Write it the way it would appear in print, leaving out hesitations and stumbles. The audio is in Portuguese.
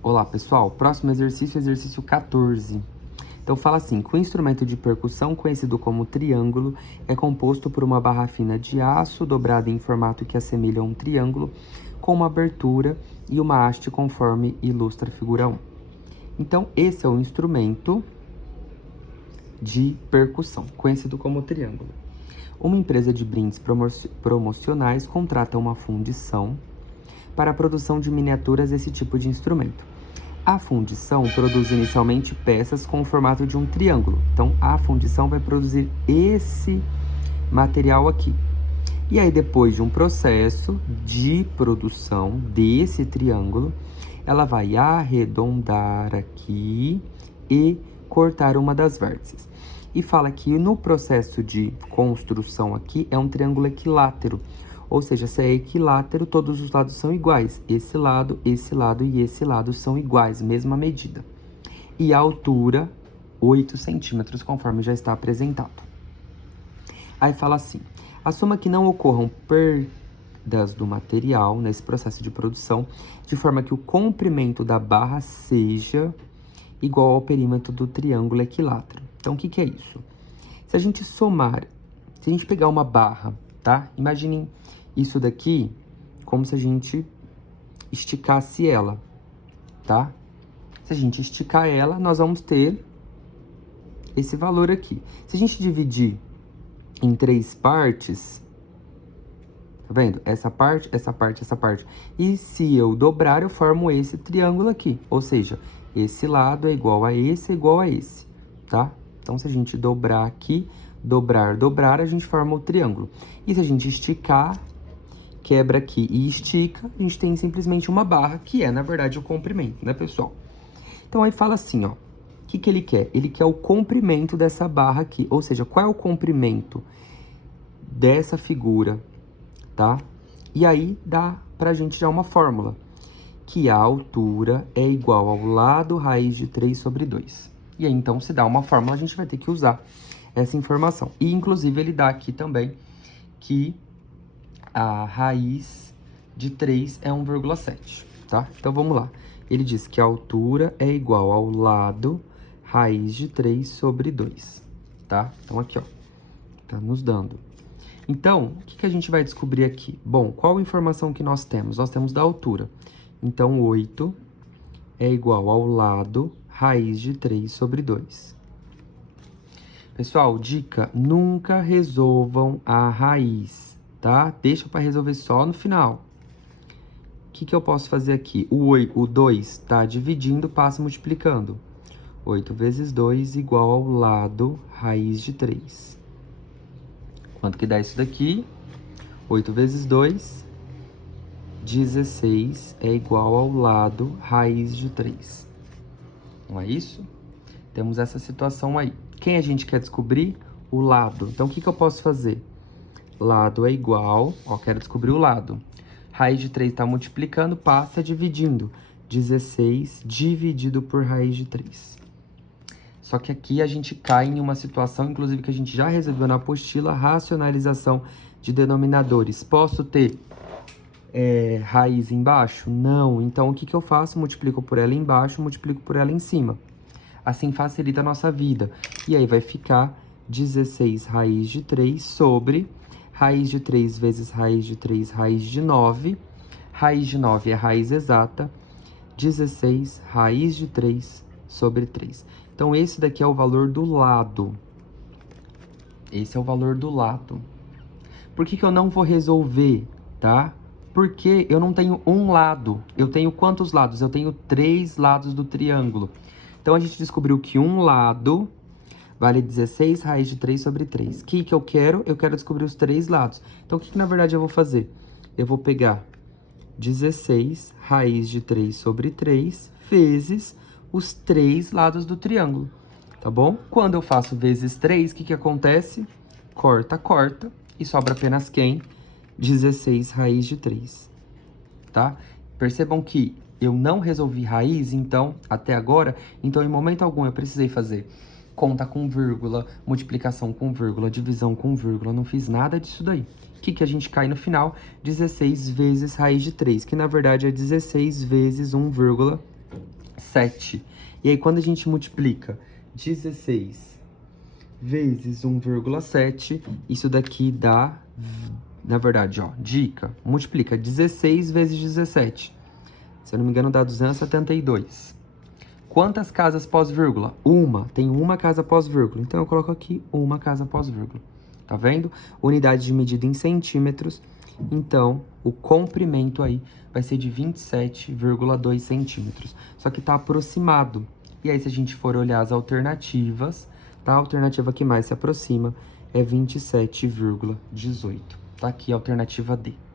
Olá, pessoal. Próximo exercício, exercício 14. Então, fala assim, que o instrumento de percussão, conhecido como triângulo, é composto por uma barra fina de aço dobrada em formato que assemelha a um triângulo, com uma abertura e uma haste conforme ilustra a figura 1. Então, esse é o instrumento de percussão, conhecido como triângulo. Uma empresa de brindes promocionais contrata uma fundição para a produção de miniaturas desse tipo de instrumento. A fundição produz inicialmente peças com o formato de um triângulo. Então, a fundição vai produzir esse material aqui. E aí, depois de um processo de produção desse triângulo, ela vai arredondar aqui e cortar uma das vértices. E fala que no processo de construção aqui é um triângulo equilátero. Ou seja, se é equilátero, todos os lados são iguais. Esse lado e esse lado são iguais, mesma medida. E a altura, 8 centímetros, conforme já está apresentado. Aí fala assim, assuma que não ocorram perdas do material nesse processo de produção, de forma que o comprimento da barra seja igual ao perímetro do triângulo equilátero. Então, o que é isso? Se a gente somar, se a gente pegar uma barra, tá? Imaginem isso daqui como se a gente esticasse ela, tá? Se a gente esticar ela, nós vamos ter esse valor aqui. Se a gente dividir em 3 partes, tá vendo? Essa parte, essa parte, essa parte. E se eu dobrar, eu formo esse triângulo aqui. Ou seja, esse lado é igual a esse, tá? Então, se a gente dobrar aqui, dobrar, a gente forma o triângulo. E se a gente esticar, quebra aqui e estica, a gente tem simplesmente uma barra, que é, na verdade, o comprimento, né, pessoal? Então, aí fala assim, ó. O que ele quer? Ele quer o comprimento dessa barra aqui. Ou seja, qual é o comprimento dessa figura, tá? E aí, dá pra gente já uma fórmula. Que a altura é igual ao lado raiz de 3 sobre 2. E aí, então, se dá uma fórmula, a gente vai ter que usar essa informação. E, inclusive, ele dá aqui também que a raiz de 3 é 1,7, tá? Então, vamos lá. Ele diz que a altura é igual ao lado raiz de 3 sobre 2, tá? Então, aqui, ó, tá nos dando. Então, o que a gente vai descobrir aqui? Bom, qual a informação que nós temos? Nós temos da altura. Então, 8 é igual ao lado raiz de 3 sobre 2. Pessoal, dica, nunca resolvam a raiz, tá? Deixa para resolver só no final. O que eu posso fazer aqui? O 2 está dividindo, passa multiplicando. 8 vezes 2 igual ao lado raiz de 3. Quanto que dá isso daqui? 8 vezes 2, 16 é igual ao lado raiz de 3. Não é isso? Temos essa situação aí. Quem a gente quer descobrir? O lado. Então, o que eu posso fazer? Lado é igual, ó, quero descobrir o lado. Raiz de 3 está multiplicando, passa dividindo. 16 dividido por raiz de 3. Só que aqui a gente cai em uma situação, inclusive, que a gente já resolveu na apostila, racionalização de denominadores. Posso ter raiz embaixo? Não. Então, o que eu faço? Multiplico por ela embaixo, multiplico por ela em cima. Assim facilita a nossa vida. E aí vai ficar 16 raiz de 3 sobre raiz de 3 vezes raiz de 3, raiz de 9. Raiz de 9 é raiz exata. 16 raiz de 3 sobre 3. Então, esse daqui é o valor do lado. Esse é o valor do lado. Por que eu não vou resolver, tá? Porque eu não tenho um lado. Eu tenho quantos lados? Eu tenho 3 lados do triângulo. Então, a gente descobriu que um lado vale 16 raiz de 3 sobre 3. O que eu quero? Eu quero descobrir os 3 lados. Então, o que na verdade eu vou fazer? Eu vou pegar 16 raiz de 3 sobre 3 vezes os 3 lados do triângulo, tá bom? Quando eu faço vezes 3, o que acontece? Corta, corta, e sobra apenas quem? 16 raiz de 3, tá? Percebam que eu não resolvi raiz, então, até agora, então em momento algum eu precisei fazer conta com vírgula, multiplicação com vírgula, divisão com vírgula, não fiz nada disso daí. O que a gente cai no final? 16 vezes raiz de 3, que na verdade é 16 vezes 1,7. 7. E aí, quando a gente multiplica 16 vezes 1,7, isso daqui dá, na verdade, ó, dica, multiplica 16 vezes 17. Se eu não me engano, dá 272. Quantas casas pós-vírgula? Uma. Tem uma casa pós-vírgula. Então, eu coloco aqui uma casa pós-vírgula. Tá vendo? Unidade de medida em centímetros. Então, o comprimento aí vai ser de 27,2 centímetros. Só que tá aproximado. E aí, se a gente for olhar as alternativas, tá? A alternativa que mais se aproxima é 27,18. Tá aqui a alternativa D.